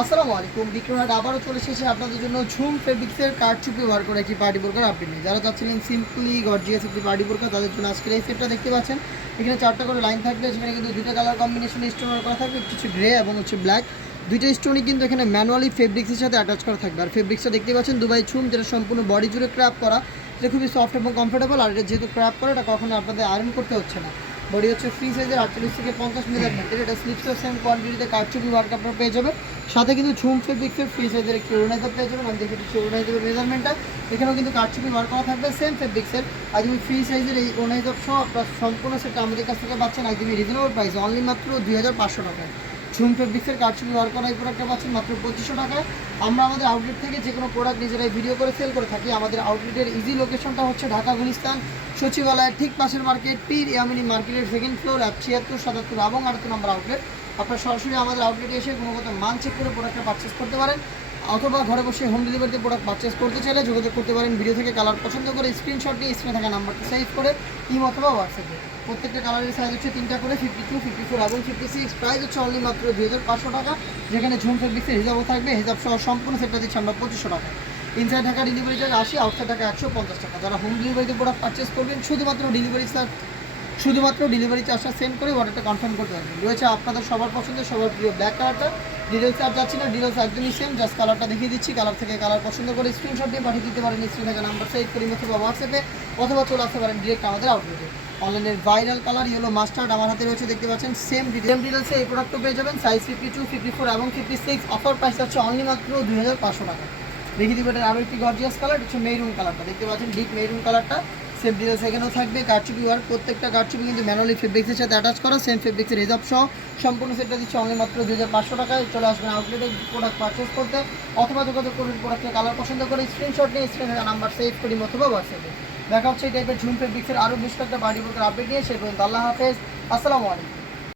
আসসালামু আলাইকুম। বিক্রমহাট আবারও চলে এসেছে আপনাদের জন্য ঝুম ফেব্রিক্সের কারচুপি ব্যবহার করে একটি পার্টি বোরকার আপডেট নিয়ে। যারা চাচ্ছিলেন সিম্পলি গর্জিয়াস একটি পার্টি বোরকা, তাদের জন্য আজকের এই সেটটা দেখতে পাচ্ছেন। এখানে 4টা করে লাইন থাকবে, যেখানে কিন্তু দুটো কালার কম্বিনেশনে স্টোন করা থাকবে, কিছু গ্রে এবং ব্ল্যাক। দুইটা স্টোনই কিন্তু এখানে ম্যানুয়ালি ফেব্রিক্সের সাথে অ্যাটাচ করা থাকবে। আর ফেব্রিক্সটা দেখতে পাচ্ছেন দুবাই ঝুম, যেটা সম্পূর্ণ বডি জুড়ে ক্র্যাপ করা। এটা খুবই সফট এবং কমফোর্টেবল। আর এটা যেহেতু ক্র্যাপ করা, এটা কখনো আপনাদের আয়রন করতে হচ্ছে না। বডি হচ্ছে ফ্রি সাইজের 48 থেকে 50 মেজারমেন্টের। এটা স্লিপসও সেম কোয়ান্টিটিতে কারচুপি ওয়ার্ক আপনারা পেয়ে যাবে। সাথে কিন্তু ঝুম ফেব্রিক্সের ফ্রি সাইজের একটি ওড়নাইজার পেয়ে যাবেন। আমি দেখে দিচ্ছি ওড়নাইজারের মেজারমেন্টটা। এখানেও কিন্তু কারচুপি ওয়ার্ক করা থাকবে সেম ফেব্রিক্সের। আজমি ফ্রি সাইজের এই ওড়নাইজার সহ আপনার সম্পূর্ণ সেটটা আমাদের কাছ থেকে পাচ্ছেন একদমই রিজনেবল প্রাইস, অনলি মাত্র 2500 টাকায়। ঝুম ফেব্রিক্সের কারচুপি ওয়ার্ক করা এই প্রোডাক্টটা পাচ্ছেন মাত্র 2500 টাকায়। আমরা আমাদের আউটলেট থেকে যে কোনো প্রোডাক্ট নিজেরাই ভিডিও করে সেল করে থাকি। আমাদের আউটলেটের ইজি লোকেশনটা হচ্ছে ঢাকা গুলিস্তান সচিবালয়ের ঠিক পাশের মার্কেট, পীর ইয়ামিনী মার্কেটের সেকেন্ড ফ্লোর, 76, 77 এবং 8 নম্বর আউটলেট। আপনারা সরাসরি আমাদের আউটলেটে এসে গুণগত মান চেক করে প্রোডাক্টটা পারচেস করতে পারেন, অথবা ঘরে বসে হোম ডেলিভারিতে প্রোডাক্ট পারচেস করতে চাইলে যোগাযোগ করতে পারেন। ভিডিও থেকে কালার পছন্দ করে স্ক্রিনশট নিয়ে স্ক্রিনে থাকা নাম্বারটা সেভ করে ইমো অথবা হোয়াটসঅ্যাপে। প্রত্যেকটা কালারের সাইজ হচ্ছে 3টা করে, 52, 54 এবং 56। প্রাইস হচ্ছে অনলি মাত্র 2500 টাকা, যেখানে ঝুম ফেব্রিক্সের হিজাবও থাকবে। হিজাব সহ সম্পূর্ণ সেটটা দিচ্ছে আমরা 2500 টাকা। Inside Dhaka delivery charge 80, outside Dhaka 150 টাকা। যারা হোম ডেলিভারিতে প্রোডাক্ট পারচেস করবেন শুধুমাত্র ডেলিভারি চার্জটা সেন্ড করে অর্ডারটা কনফার্ম করতে পারবেন। রয়েছে আপনাদের সবার পছন্দের সবার প্রিয় ব্ল্যাক কালারটা। ডিটেলস আর যাচ্ছি না, ডিটেলস একদমই সেম, জাস্ট কালারটা দেখিয়ে দিচ্ছি। কালার থেকে কালার পছন্দ করে স্ক্রিনশট দিয়ে পাঠিয়ে দিতে পারেন স্ক্রিন থেকে নাম্বার সেভ করি অথবা হোয়াটসঅ্যাপে, অথবা চলে আসতে পারেন ডিরেক্ট আমাদের আউটলেটে। অনলাইনের ভাইরাল কালার ইয়েলো মাস্টার্ড আমার হাতে রয়েছে, দেখতে পাচ্ছেন। সেম ডিটেলসে এই প্রোডাক্টও পেয়ে যাবেন, সাইজ 52, 54 এবং 56। অফার প্রাইস হচ্ছে অনলি মাত্র 2500 টাকা। দেখিয়ে দিবেন আরও একটি গর্জিয়াস কালার, হচ্ছে মেরুন কালারটা, দেখতে পাচ্ছেন ডিপ মেরুন কালারটা। সেম ডিটেলস এখানেও থাকবে। কারচুপি ওয়ার্ক, প্রত্যেকটা কারচুপি কিন্তু ম্যানুয়ালি ফেব্রিক্সের সাথে অ্যাটাচ করা। সেম ফেব্রিক্সের হিজাব সহ সম্পূর্ণ সেটটা দিচ্ছে অনলি মাত্র 2500 টাকায়। চলে আসবেন আউটলেটে প্রোডাক্ট পারচেস করতে, অথবা যোগাযোগ করবেন প্রোডাক্টের কালার পছন্দ করে স্ক্রিনশট নিয়ে স্ক্রিনে নাম্বার সেভ করি অথবা হোয়াটসঅ্যাপে। দেখা হচ্ছে এই টাইপের ঝুম ফেব্রিক্সের আরও বেশ কয়েকটা পার্টি বোরকার আপডেট নিয়ে। সে পর্যন্ত আল্লাহ হাফেজ, আসসালামু আলাইকুম।